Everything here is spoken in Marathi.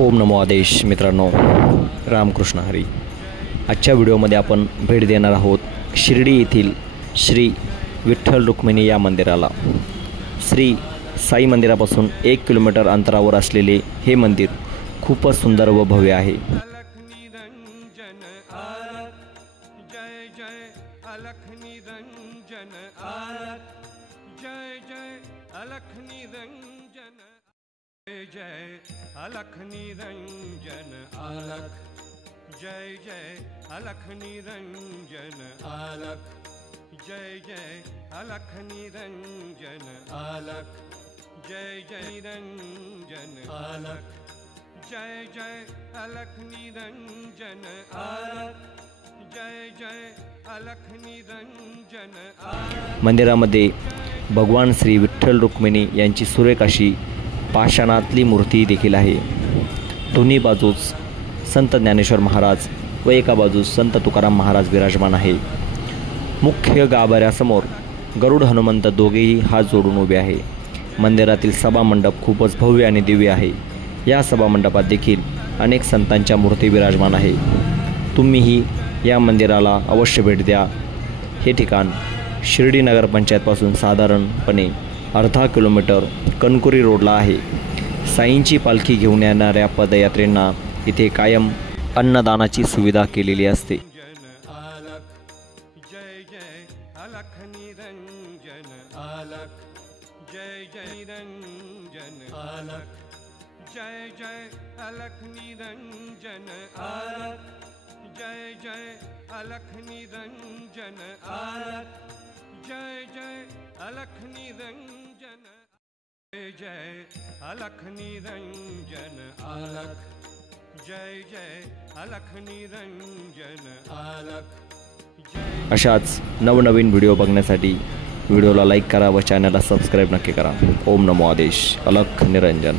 ओम नमो आदेश मित्रांनो, रामकृष्ण हरी। आजच्या व्हिडिओमध्ये आपण भेट देणार आहोत शिर्डी येथील श्री विठ्ठल रुक्मिणी या मंदिराला। श्री साई मंदिरापासून 1 किलोमीटर अंतरावर असलेले हे मंदिर खूपच सुंदर व भव्य आहे। जय अलख निरंजन अलख, जय जय अलख निरंजन अलख, जय जय अलख निरंजन अलख, जय जय निरंजन अलख, जय जय अलख निरंजन अलख, जय जय अलख निरंजन अलख। मंदिरामध्ये भगवान श्री विठ्ठल रुक्मिणी यांची सुरेख अशी पाषाणातली मूर्ती देखील आहे। दोन्ही बाजूस संत ज्ञानेश्वर महाराज व एका बाजूस संत तुकाराम महाराज विराजमान आहे। मुख्य गाभाऱ्यासमोर गरुड हनुमंत दोघेही हात जोडून उभे आहे। मंदिरातील सभामंडप खूपच भव्य आणि दिव्य आहे। या सभामंडपात देखील अनेक संतांच्या मूर्ती विराजमान आहे। तुम्हीही या मंदिराला अवश्य भेट द्या। हे ठिकाण शिर्डी नगरपंचायतपासून साधारणपणे अर्धा किलोमीटर कणकुरी रोडला आहे। साईंची पालखी घेऊन येणाऱ्या पदयात्रेंना इथे कायम अन्नदानाची सुविधा केलेली असते। जय जय अलख निरंजन अलख, जय जय निरंजन अलख, जय जय अलख निरंजन अलख, जय जय अलख निरंजन अलख, जय जय अलख निरंजन, जय जय अलख निरंजन अलख, जय जय अलख निरंजन अलख। अशाच नवनवीन व्हिडिओ बघण्यासाठी व्हिडिओला लाईक करा व चॅनलला सबस्क्राईब नक्की करा। ओम नमो आदेश अलख निरंजन।